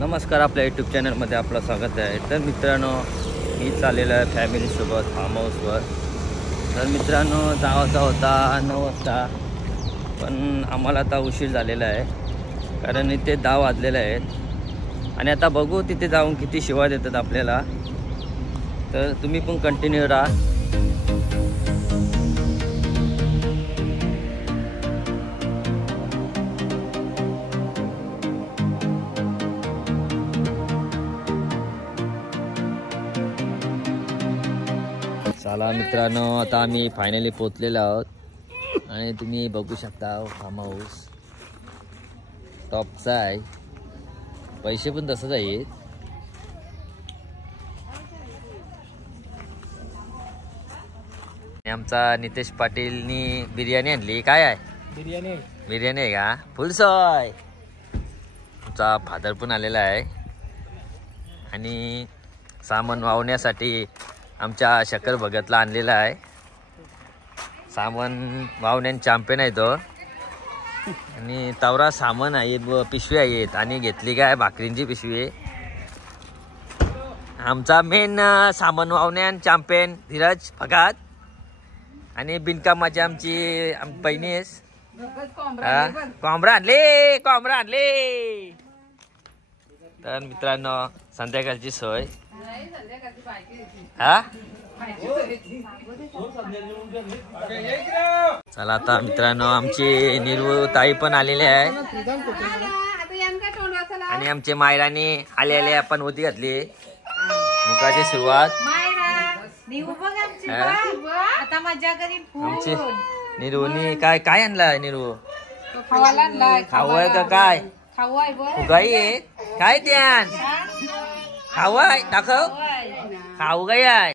नमस्कार, आपल्या यूट्यूब चॅनलमध्ये आपलं स्वागत आहे। तर मित्रांनो, मी चाललेलो आहे फॅमिलीसोबत फार्म हाऊसवर। तर मित्रांनो, जायचा होता 9 वाजता, पण आम्हाला आता उशीर झालेला आहे, कारण इथे 10 वाजलेले आहेत। आणि आता बघू तिथे जाऊन किती शिवा देतात आपल्याला। तर तुम्ही पण कंटिन्यू राहा। चला मित्रांनो, आता आम्ही फायनली पोहोचलेलो आहोत आणि तुम्ही बघू शकता फार्म हाऊस टॉपचा आहे। पैसे पण तसंच आहेत। आमचा नितेश पाटीलनी बिर्याणी आणली। काय आहे? बिर्याणी आहे का? फुलसॉय। आमचा फादर पण आलेला आहे आणि सामान वाहण्यासाठी आमच्या शकर भगतला आणलेला आहे। सामान वाहण्यान चॅम्पियन आहे तो। आणि तवरा सामान आहेत व पिशवी आहेत आणि घेतली काय भाकरींची पिशवी आहे। आमचा मेन सामान वाहण्यान चॅम्पियन धीरज भगत आणि बिनकामाची आमची बहिणीस कोंबडा आणले। तर मित्रांनो, संध्याकाळची सोय चला। आता मित्रांनो, आमची निर्वू ताई पण आलेली आहे आणि आमचे मायराने आलेले आपण होती घातली मुखाची सुरुवात। आमची निर्वूनी काय काय आणलाय? निर्वू खावाय का? काय फुगाई आहे? काय त्यान खावाय दाखव। खाऊ गाय आहे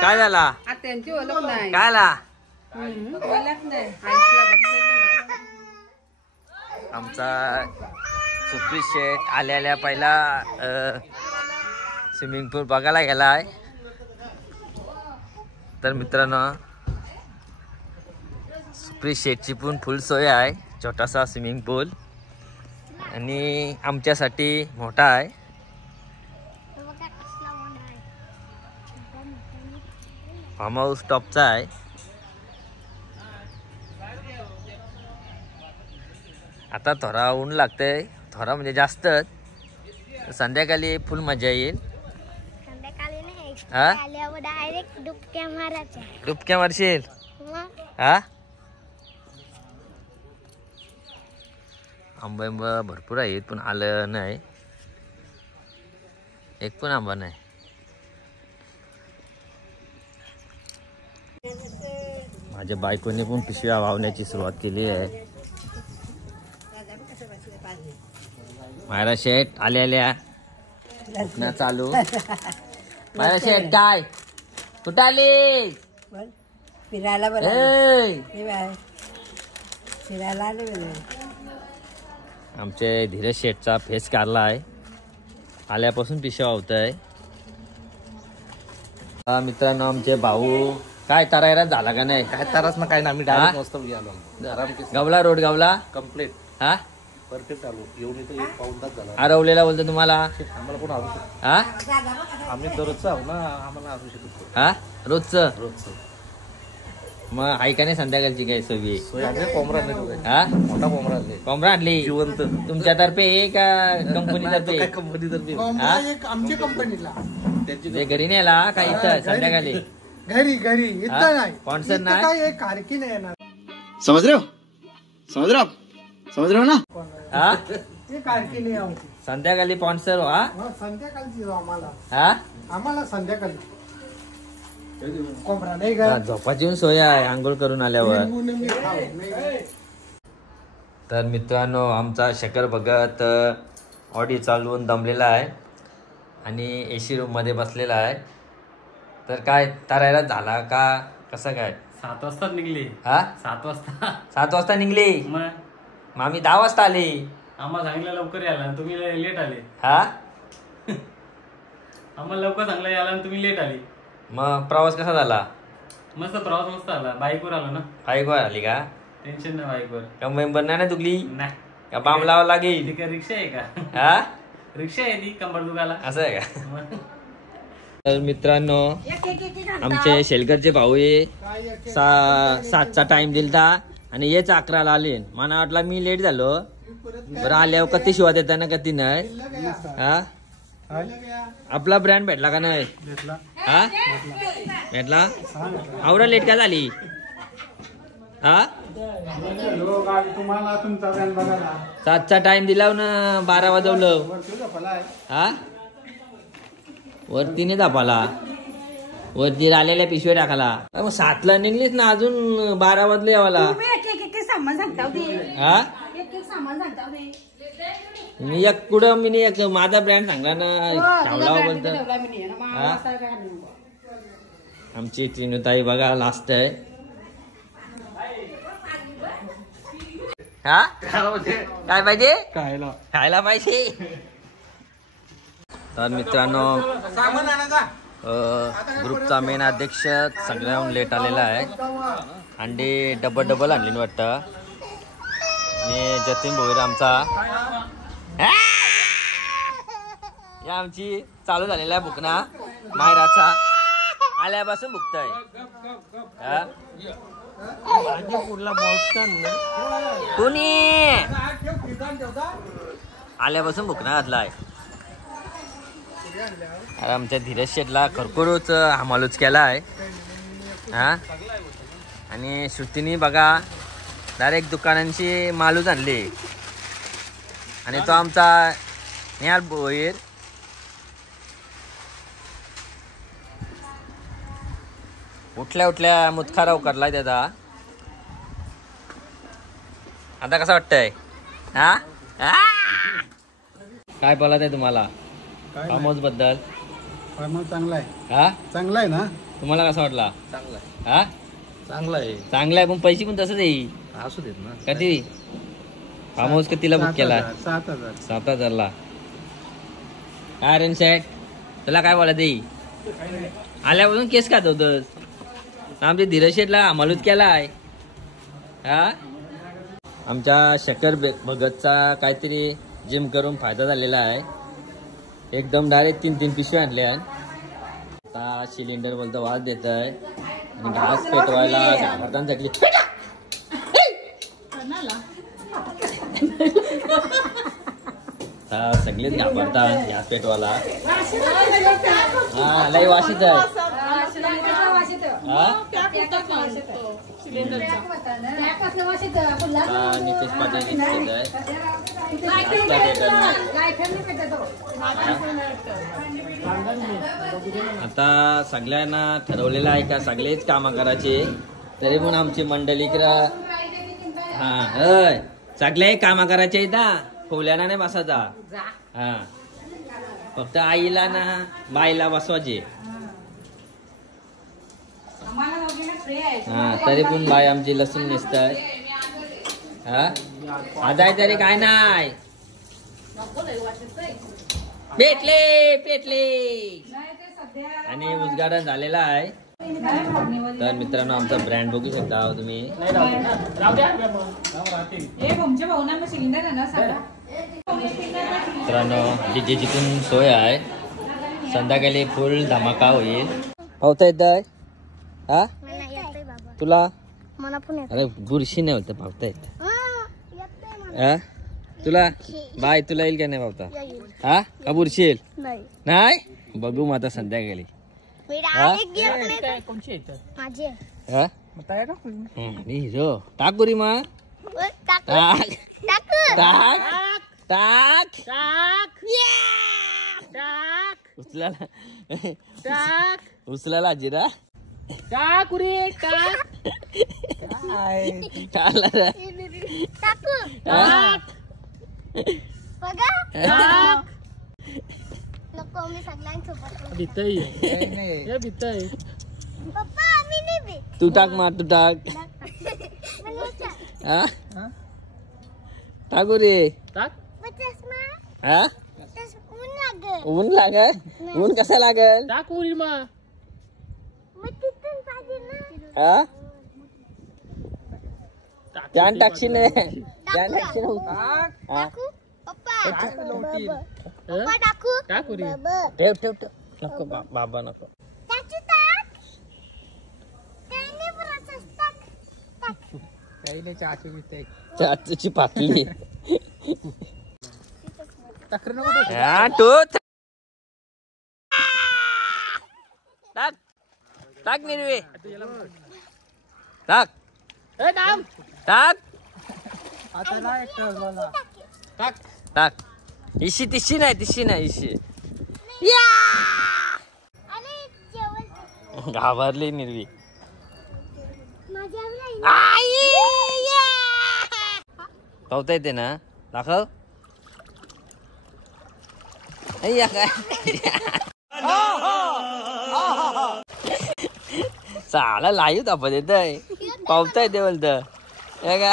काय झाला? काय आला? आमचा सुप्रीत शेठ आल्या पहिला स्विमिंग पूल बघायला गेलाय। तर मित्रांनो, सुप्रीत शेठची पण फुल सोय आहे। छोटासा स्विमिंग पूल आणि आमच्यासाठी मोठा आहे। फार्म हाऊस टॉपचा आहे। आता थोडा ऊन लागतंय, थोडा म्हणजे जास्तच। संध्याकाळी फुल मजा येईल। डुबक्या मारशील? हा, आंबा भरपूर आहेत पण आलं नाही, एक पण आंबा नाही। माझ्या बायकोने पण पिशव्या वाहण्याची सुरुवात केली आहे। मायरा शेठ आल्या चालू। मायरा शेठ काय कुठं आली? फिरायला आमचे धीरज शेठचा फेस काढला आहे, आल्यापासून पिशव्या होत आहे। मित्रांनो, आमचे भाऊ काय तरायला झाला का नाही? काय तारास ना काय ना, आम्ही डायरेक्ट मस्त आलो आराम गवला रोड गावला कंप्लीट। हा, परफेक्ट आलो। येऊन इथे 1 पाऊण तास झाला। आरवलेला बोलतो तुम्हाला? आम्हाला कोण आवडू शकतो? हा, आम्ही दररोजचं आहो ना, आम्हाला आवडू शकतो। हा, रोजचं मग ऐकाने संध्याकाळची काय सोयी? कोंबडा हा, मोठा कोंबडा आणले। कोंबडा आणली जिवंत तुमच्यातर्फे आहे का कंपनीतर्फे? कंपनीतर्फे आमच्या कंपनीला त्यांची घरी नेला का इथं संध्याकाळी? घरी इथं नाही, स्पॉन्सर नाही काय एक कारकी नाही येणार। समझ रहे हो ना? हा, हे कारकिनी आमची संध्याकाळी स्पॉन्सर हा संध्याकाळची आम्हाला हा संध्याकाळी कोंबडा नाही का झोपाची सोय आहे आंघोळ करून आल्यावर. तर मित्रांनो आमचा शकर भगत ऑडी चालवून दमलेला आहे आणि AC रूममध्ये बसलेला आहे. तर काय तरायला झाला का कसं काय? 7 वाजता निघली. हा 7 वाजता 7 वाजता निघली. मग आम्ही 10 वाजता आले. आम्हाला सांगितलं लवकर यायला आणि तुम्ही लेट आले. हा आम्हाला लवकर सांगलं यायला आणि तुम्ही लेट आले. मग प्रवास कसा झाला? मस्त प्रवास मस्त आला. बाईकवर आलो ना. बाईकवर आली का? टेन्शन नाही बाईकवर. का मेंबर नाही ना दुखली नाही का बाम लावा लागेल? ती काय रिक्षा आहे का? हा रिक्षा आहे ती कंबर दुखाला. असं आहे का? तर मित्रांनो आमचे शेलकरचे भाऊ हे 7चा टाइम दिलता आणि हेच 11ला आले. मला वाटला मी लेट झालो. बरं आल्यावर कधी शिवाय देता ना कधी नाही. हा आपला ब्रँड भेटला का नाही? हा भेटला. आवडा लेट का झाली? हा तुम्हाला तुमचा व्यान बघायला 7चा टाइम दिला ना 12 वाजवलं. हा वरती नाही दापाला वरती आलेल्या पिशव्या टाकाला. मग 7ला निघलीच ना अजून 12 वाजले यावाला. हा मी एक कुठं मी एक माझा ब्रँड सांगला ना ठेवला बोलतो. आमची त्रिनुताई बघा लास्ट आहे. हा काय पाहिजे? खायला पाहिजे. तर मित्रांनो ग्रुपचा मेन अध्यक्ष सगळ्याहून लेट आलेला आहे. अंडे डबल आणली वाटतं. आणि जतीन भोईर आमचा या आमची चालू झालेला बुकना मायराचा आल्यापासून बुकताय. कोणी आल्यापासून बुकना घातलाय. आमच्या धीरज शेटला खरखोडूच हमालूच केला आहे. हा आणि श्रुतीने बघा डायरेक्ट दुकानांची मालूच आणली. आणि तो आमचा नेहाल भोईर उठल्या मुतखाराव करलाय त्याचा. आता कसं वाटतंय? हा काय बोलत आहे तुम्हाला फार्म हाऊस बद्दल? चांगला आहे. हा चांगला आहे ना? तुम्हाला कसा वाटला? चांगला आहे. हा चांगला आहे. चांगला आहे पण पैसे पण तसंच येईल. असू देत ना. कधी फार्म हाऊस कितीला बुक केला? 7,000. 7,000ला. काय रे सेट तुला काय बोलत येईल? आल्यापासून केस खात होतस. आमच्या धीरज शेटला आम्हालाच केलाय. हा आमच्या शकर भगतचा काहीतरी जिम करून फायदा झालेला आहे. एकदम डायरेक्ट 3 पिशव्या आणल्या. आता सिलेंडर बोलतो वाज देत आहे आणि घास पेटवायला घाबरतांसाठी सगळेच घाबरतात गॅस पेटवाला. हा लई वाशीच आहे. नितेश पाटील आता सगळ्यांना ठरवलेलं आहे का सगळेच कामं करायचे. तरी पण आमची मंडळी हा सगळे कामं करायचे इथं खोल्याना नाही बसायचा. हा फक्त आईला ना बाईला बसवायचे. हा तरी पण बाई आमची लसूण नेसतात. हा आजाय तरी काय नाही. पेटले आणि उद्घाटन झालेला आहे. तर मित्रांनो आमचा ब्रँड बघू शकता तुम्ही. मित्रांनो डीजेची पण सोय आहे. संध्याकाळी फुल धमाका होईल. पावता येत आहे? हा तुला अरे बुरशी नाही होत पावता येत. हा तुला बाय तुला येईल का नाही पावता? हा का बुरशी येईल? नाही बघू मग आता संध्याकाळी. हिरो टाक गोरी मा टाक. टाक टाक या! टाक उचलाला टाक उचलाला जिरा टाक उरे टाक काय खाला रे. टाकू टाक बघा टाक नको मी सगळ्यांसोबत भीतय हे भीतय पप्पा आम्ही नाही भेट तू टाक मार तू टाक हा टाकू रे टाक चष्मा हा ऊन लागल ऊन लागल ऊन कसा लागल टाक उरी मग मग तिथून पाहिजे ना हा त्यान टाकशील त्यान टाकशील हा टाकू पप्पा हं? पप्पा टाकू टाक उरी ठेव ठेव ठेव नको बाबा नको टाकू टाक काही नाही बरं टाक टाक काही चहाची भीतय चाचूची पातळी टाकर नको हा टूथ टाक टाक निर्वे टाक ए नाम टाक आता ना एक मला टाक टाक इशी तिशी नाही इशी अरे जेवण घाबरली निर्वी माझ्या पावता येते ना दाखव अय्या काय चाला लाईव दाखवत येत पावता येते बोलत का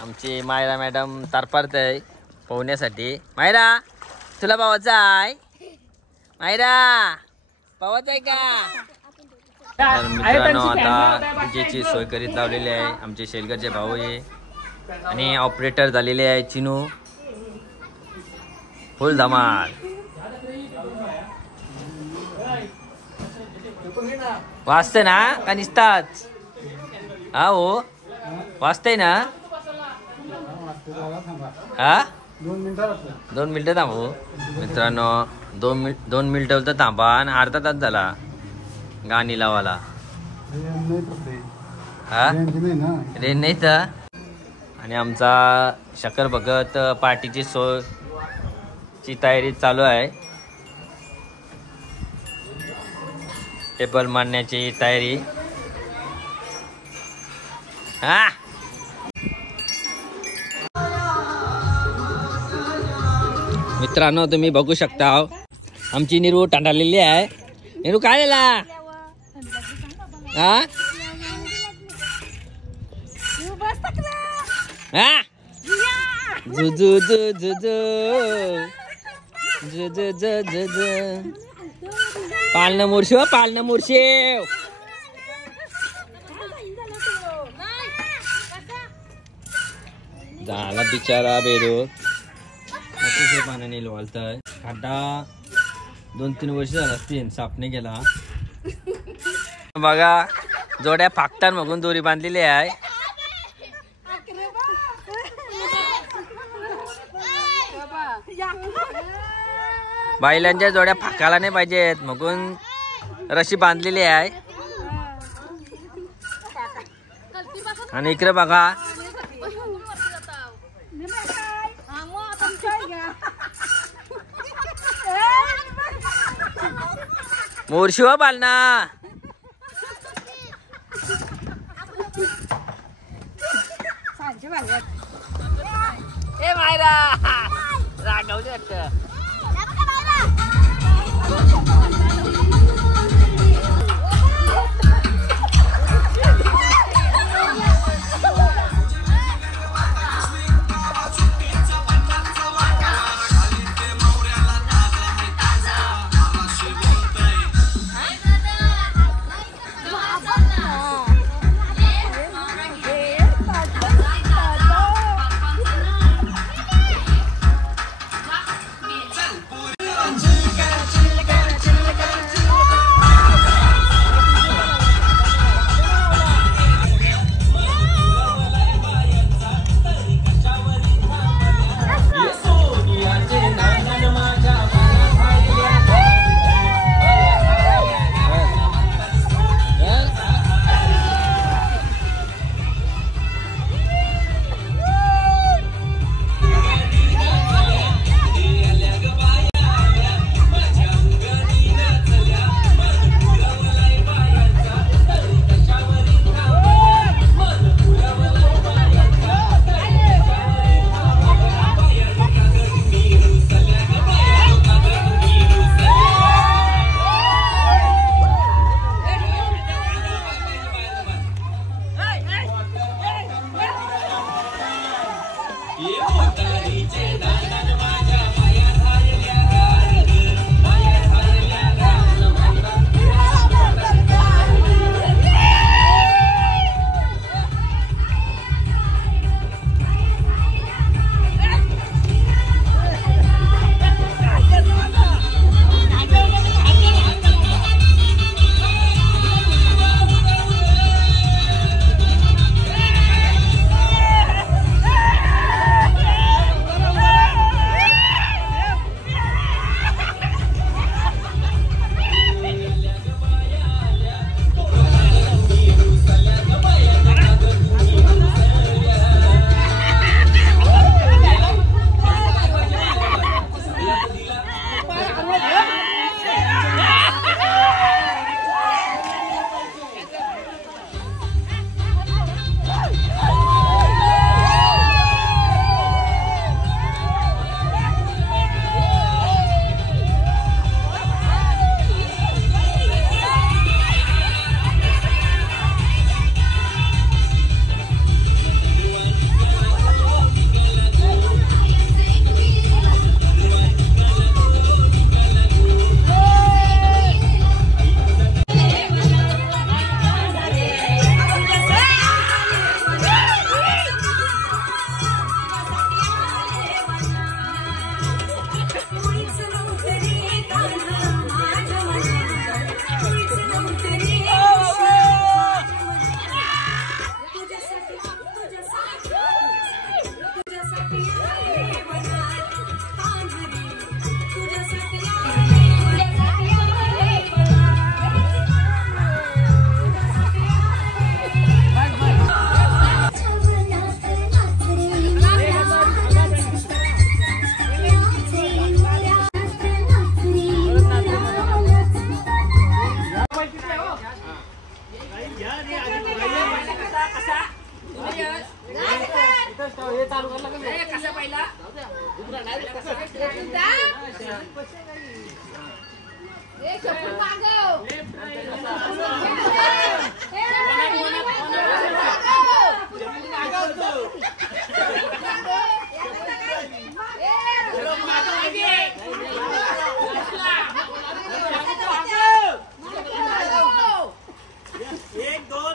आमची मायरा मॅडम तारपारत आहे पोहण्यासाठी. मायरा तुला पावायचं आहे मायरा पावायचं आहे का. तर मित्रांनो आता विजेची सोय करीत लावलेली आहे आमचे शेलगरचे भाऊ आहे आणि ऑपरेटर झालेले आहे चिनू. फुल धमाल वाजते ना का निसताच. हा हो वाजतंय ना. हा 2 मिनिटं थांबू मित्रांनो. 2 मिनिटं होतं थांबा आणि अर्धा तास झाला गाणी लावाला. हा रेन नाही तर. आणि आमचा शकर भगत पार्टीची सोय ची तयारी चालू आहे. टेबल मांडण्याची तयारी. हा मित्रांनो तुम्ही बघू शकता आमची निरू टांडालेली आहे. निरू काय झाला. हा हा झु झु झु झु झु झु झु झु झु पालनं मुरशिव पालनं मुरशिव. झाला बिचारा बेरो अतिशय पाण्याने लोळतय. खड्डा 2-3 वर्ष झाला असतील साफ नाही गेला. बघा जोड्या फाकतान बघून दोरी बांधलेली आहे. बैलांच्या जोड्या फाकायला नाही पाहिजेत म्हणून रशी बांधलेली आहे. आणि इकडे बघा मोरशिवा बालना. ए मायरा रागवली वाटतं. एक दोन